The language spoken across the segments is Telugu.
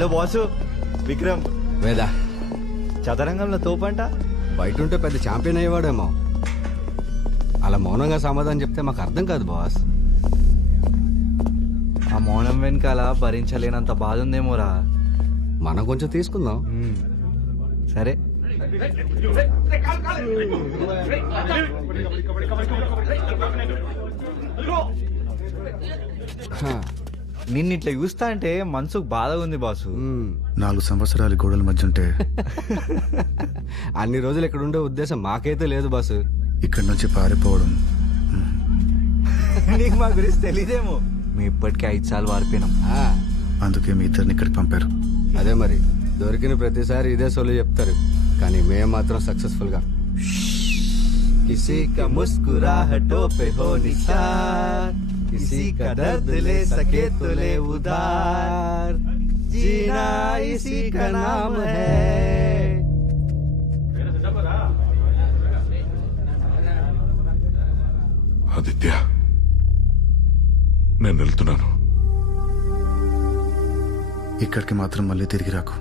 Hello boss. విక్రమ్ వేదా చదరంగంలో తోపంట. బయట ఉంటే పెద్ద ఛాంపియన్ అయ్యేవాడేమో. అలా మౌనంగా సమాధానం చెప్తే మాకు అర్థం కాదు బాస్. ఆ మౌనం వెనకాల భరించలేనంత బాధ ఉందేమోరా. మనం కొంచెం తీసుకుందాం. సరే హా. నిన్ను ఇట్లా చూస్తా అంటే మనసుకు బాధగా ఉంది బాసు. 4 సంవత్సరాలు గోడల మధ్య ఉంటే అన్ని రోజులు ఇక్కడ ఉండే ఉద్దేశం మాకైతే లేదు బాసు. ఇక్కడి నుంచి పారిపోవడం. నీకు మా గురించి తెలీదేమో. మేము ఇప్పటికే 5 సార్లు వారిపోయినాం. ఆ, అందుకే మీ ఇద్దరిని ఇక్కడికి పంపారు. అదే మరి దొరికిన ప్రతిసారి ఇదే సోలు చెప్తారు, కానీ మేము మాత్రం సక్సెస్ఫుల్ గా. किसी का मुस्कुराहटों पे हो निसार, किसी का दर्द ले सके तो ले उधार, जीना इसी का नाम है. ఆదిత్య, నేను వెళ్తున్నాను. ఇక్కడికి మాత్రం మళ్ళీ తిరిగి రాకు.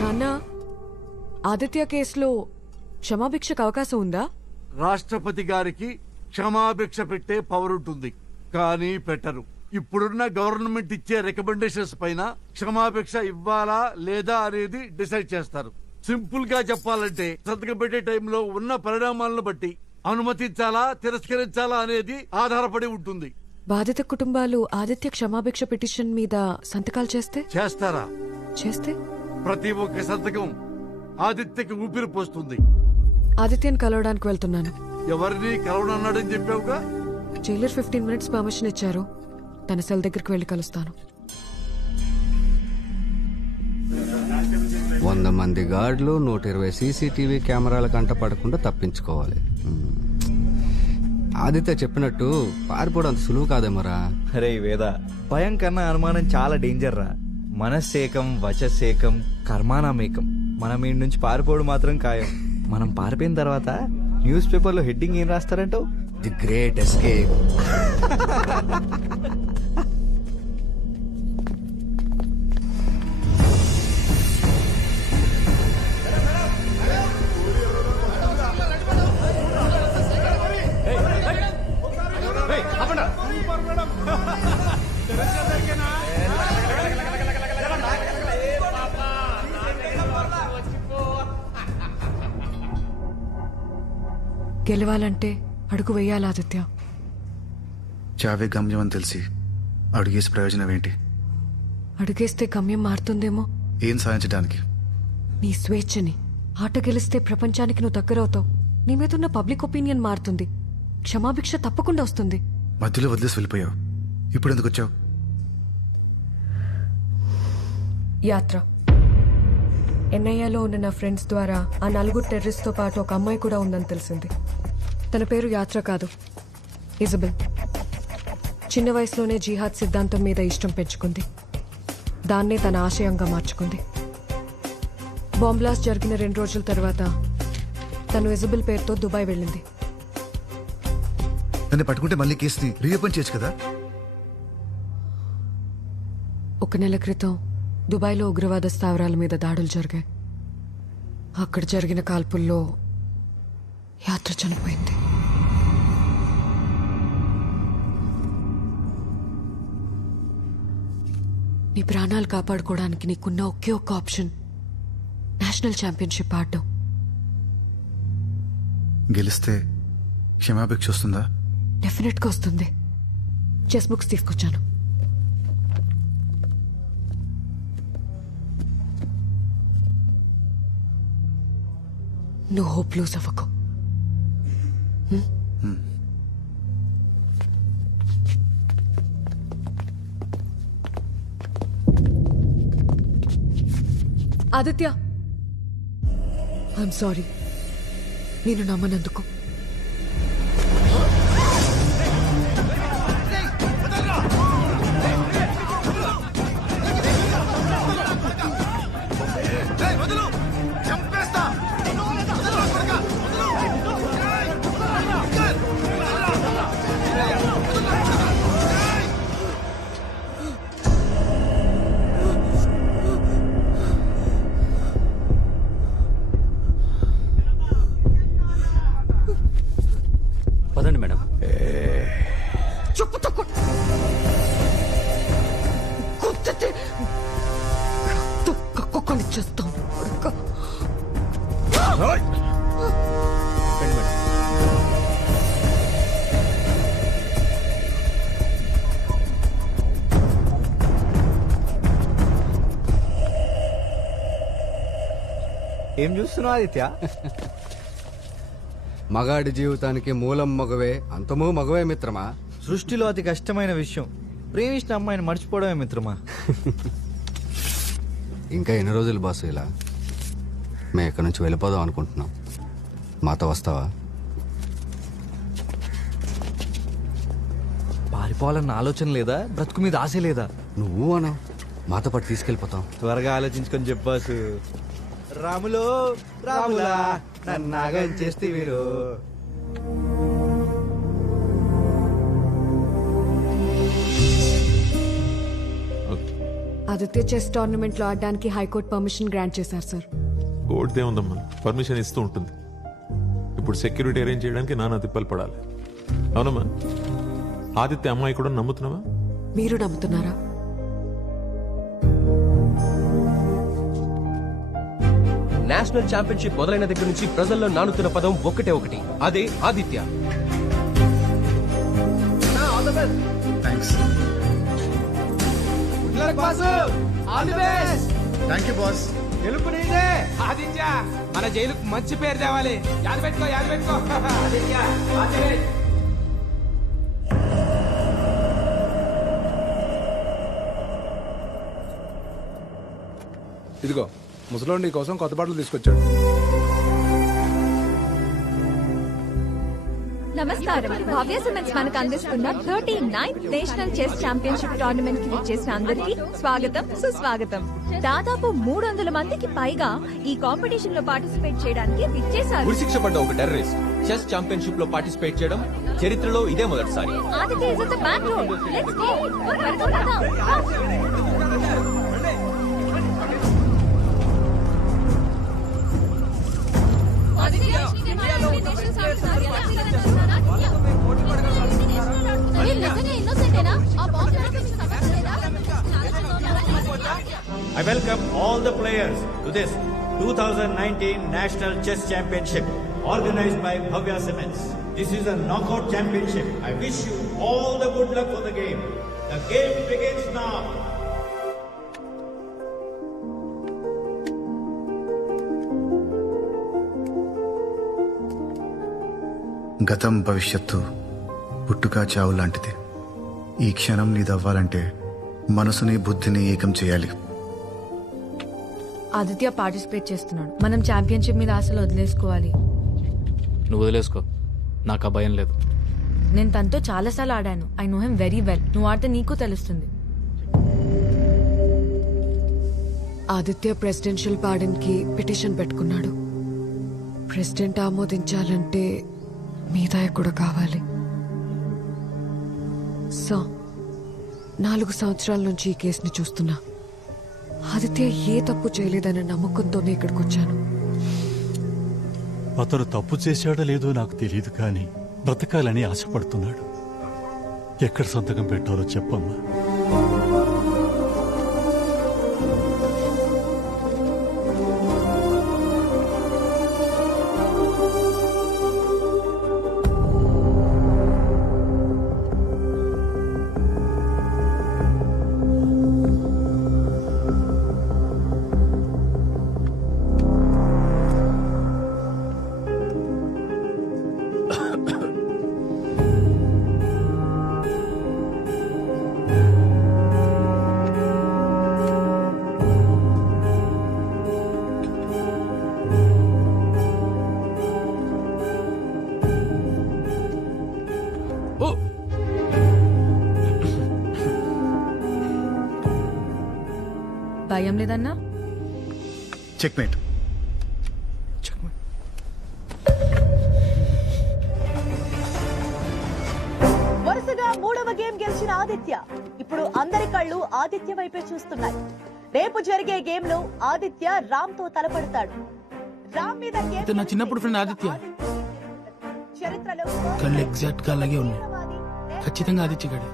నాన్న, ఆదిత్య కేసులో క్షమాభిక్షకు అవకాశం ఉందా? రాష్ట్రపతి గారికి క్షమాభిక్ష పెట్టే పవర్ ఉంటుంది, కానీ పెట్టరు. ఇప్పుడున్న గవర్నమెంట్ ఇచ్చే రికమెండేషన్స్ పైన క్షమాభిక్ష ఇవ్వాలా లేదా అనేది డిసైడ్ చేస్తారు. సింపుల్ గా చెప్పాలంటే సంతకం పెట్టే టైంలో ఉన్న పరిణామాలను బట్టి అనుమతించాలా తిరస్కరించాలా అనేది ఆధారపడి ఉంటుంది. బాధిత కుటుంబాలు ఆదిత్య క్షమాభిక్ష పిటిషన్ మీద సంతకాలు చేస్తారా? చేస్తే ప్రతి ఒక్క సంతకం ఆదిత్యకి ఊపిరి పోస్తుంది. ఆదిత్యను కలవడానికి వెళ్తున్నాను. ఎవరిని కలవనన్నాడని చెప్పావుగా. జైలర్ 15 మినిట్స్ పర్మిషన్ ఇచ్చారు. తన సెల్ దగ్గరికి వెళ్లి కలుస్తాను. 100 మంది గార్డులు 120 సీసీటీవీ కెమెరాల కంట పడకుండా తప్పించుకోవాలి. ఆదిత్య చెప్పినట్టు పారిపోవడం అంత సులువు కాదేమోరా. అరే వేద, భయం కన్నా అనుమానం చాలా డేంజర్ రా. మనస్సేకం వచస్సేకం కర్మానామేకం. మనం ఈ నుంచి పారిపోవడం మాత్రం ఖాయం. మనం పారిపోయిన తర్వాత న్యూస్ పేపర్లో హెడ్డింగ్ ఏం రాస్తారంటావు? The great escape. గెలవాలంటే అడుగు వేయాలి ఆదిత్య. చావే గమ్యం అని తెలిసి అడిగేసి ప్రయోజనం ఏంటి? అడుగేస్తే గమ్యం మారుతుందేమో. ఏం సాధించడానికి? నీ స్వేచ్ఛని. ఆట గెలిస్తే ప్రపంచానికి నువ్వు దగ్గరవుతావు. నీ మీదున్న పబ్లిక్ ఒపీనియన్ మారుతుంది. క్షమాభిక్ష తప్పకుండా వస్తుంది. మధ్యలో వదిలేసి వెళ్ళిపోయావు. ఇప్పుడు ఎందుకు వచ్చావు? యాత్ర. ఎన్ఐఏలో ఉన్న నా ఫ్రెండ్స్ ద్వారా ఆ 4 టెర్రరిస్ట్ తో పాటు ఒక అమ్మాయి కూడా ఉందని తెలిసింది. తన పేరు యాత్ర కాదు, ఇజబెల్. చిన్న వయసులోనే జిహాద్ సిద్ధాంతం మీద ఇష్టం పెంచుకుంది. దాన్నే తన ఆశయంగా మార్చుకుంది. బాంబ్ బ్లాస్ట్ జరిగిన 2 రోజుల తర్వాత తను ఇజబెల్ పేరుతో దుబాయ్ వెళ్ళింది. నన్ను పట్టుకుంటే మళ్ళీ కేసుని రీఓపెన్ చేయొచ్చు కదా? 1 నెల క్రితం దుబాయ్లో ఉగ్రవాద స్థావరాల మీద దాడులు జరిగాయి. అక్కడ జరిగిన కాల్పుల్లో యాత్ర చనిపోయింది. నీ ప్రాణాలు కాపాడుకోవడానికి నీకున్న ఒకే ఒక్క ఆప్షన్ నేషనల్ ఛాంపియన్షిప్ ఆడడం. గెలిస్తే క్షమాభిక్ష వస్తుందా? డెఫినెట్ గా వస్తుంది. చెస్ బుక్స్ తీసుకొచ్చాను. నువ్వు హోప్ లూజ్ అవ్వకు. ఆదిత్య, ఐఎమ్ సారీ నేను నమ్మనందుకు. చేస్తాం ఏం చూస్తున్నావు ఆదిత్య? మగాడి జీవితానికి మూలం మగవే, అంతమూ మగవే మిత్రమా. సృష్టిలో అతి కష్టమైన విషయం ప్రేమించిన అమ్మాయిని మర్చిపోవడమే మిత్రమా. ఇంకా ఎన్ని రోజులు బాసు ఇలా? మేము ఇక్కడి నుంచి వెళ్ళిపోదాం అనుకుంటున్నాం. మాతో వస్తావా? పారిపోవాలన్న ఆలోచన లేదా? బ్రతుకు మీద ఆశ లేదా? నువ్వు అను, మాతో పాటు తీసుకెళ్ళిపోతాం. త్వరగా ఆలోచించుకొని చెప్పాసు. రాములో రాములా నన్నాగం చేస్తే వీరు. ఆదిత్య చెస్ టోర్నమెంట్ లో ఆడడానికి హైకోర్టు పర్మిషన్ గ్రాంట్ చేశారు సార్. కోర్టుదే ఉందమ్మా, పర్మిషన్ ఇస్తూ ఉంటుంది. ఇప్పుడు సెక్యూరిటీ అరేంజ్ చేయడానికి నానా తిప్పలు పడాలి. అవునమ్మా, ఆదిత్య అమ్మాయి కూడా నమ్ముతున్నావా? మీరు నమ్ముతున్నారా? నేషనల్ ఛాంపియన్షిప్ మొదలైన దగ్గర నుంచి ప్రజల్లో నానుతున్న పదం ఒకటి, అదే Aditya. Thanks. Thank you boss. Aditya మన జైలుకు మంచి పేరు తేవాలి. యాద పెట్టుకో ఆదిత్య. ఇదిగో ముసలోడు నీ కోసం కొత్త బట్టలు తీసుకొచ్చాడు. నమస్కారం. భవ్య సిమెంట్స్ మనకు అందిస్తున్న 39th national chess championship tournament కి విచ్చేసిన అందరికీ స్వాగతం, సుస్వాగతం. దాదాపు 300 మందికి పైగా ఈ కాంపిటీషన్ లో పార్టిసిపేట్ చేయడానికి విచ్చేశారు. ఉరిశిక్ష పడ్డ ఒక టెర్రరిస్ట్ చెస్ ఛాంపియన్షిప్ లో పార్టిసిపేట్ చేయడం చరిత్రలో ఇదే మొదటిసారి. Aditya is at the back door. Let's go. త్వరగా పద. I welcome all the players to this 2019 National Chess Championship organized by Bhavya Cements. This is a knockout championship. I wish you all the good luck for the game. The game begins now. గతం భవిష్యత్తు పుట్టుక చావు లాంటిది. ఈ క్షణం నీదవ్వాలంటే మనసుని బుద్ధిని ఏకం చేయాలి. ఆదిత్య పార్టిసిపేట్ చేస్తున్నాడు. మనం ఛాంపియన్షిప్ మీద ఆశలు వదిలేసుకోవాలి. నువ్వు వదిలేసుకో, నాకు ఆ భయం లేదు. నేను తనతో చాలాసార్లు ఆడాను. I know him very well. నువ్వు ఆడితే నీకు తెలుస్తుంది. ఆదిత్య ప్రెసిడెన్షియల్ పార్డన్ కి పిటిషన్ పెట్టుకున్నాడు. ప్రెసిడెంట్ ఆమోదించాలంటే మీ దయ కూడా కావాలి. సో 4 సంవత్సరాల నుంచి ఈ కేసుని చూస్తున్నా. ఆదిత్య ఏ తప్పు చేయలేదన్న నమ్మకంతోనే ఇక్కడికి వచ్చాను. అతను తప్పు చేశాడో లేదో నాకు తెలియదు, కానీ బ్రతకాలని ఆశపడుతున్నాడు. ఎక్కడ సంతకం పెట్టాలో చెప్పమ్మా. భయం లేదన్నా? చెక్మేట్. వరుసగా 3వ గేమ్ గెలిచిన ఆదిత్య ఇప్పుడు అందరి కళ్ళు ఆదిత్య వైపే చూస్తున్నాయి. రేపు జరిగే గేమ్ లో ఆదిత్య రామ్ తో తలపడతాడు. రామ్ మీద నా చిన్నప్పుడు ఫ్రెండ్ ఆదిత్య. చరిత్రలో కళ్ళు ఎగ్జాక్ట్ గా అలాగే ఉన్నాయి. ఖచ్చితంగా ఆదిత్య గడే.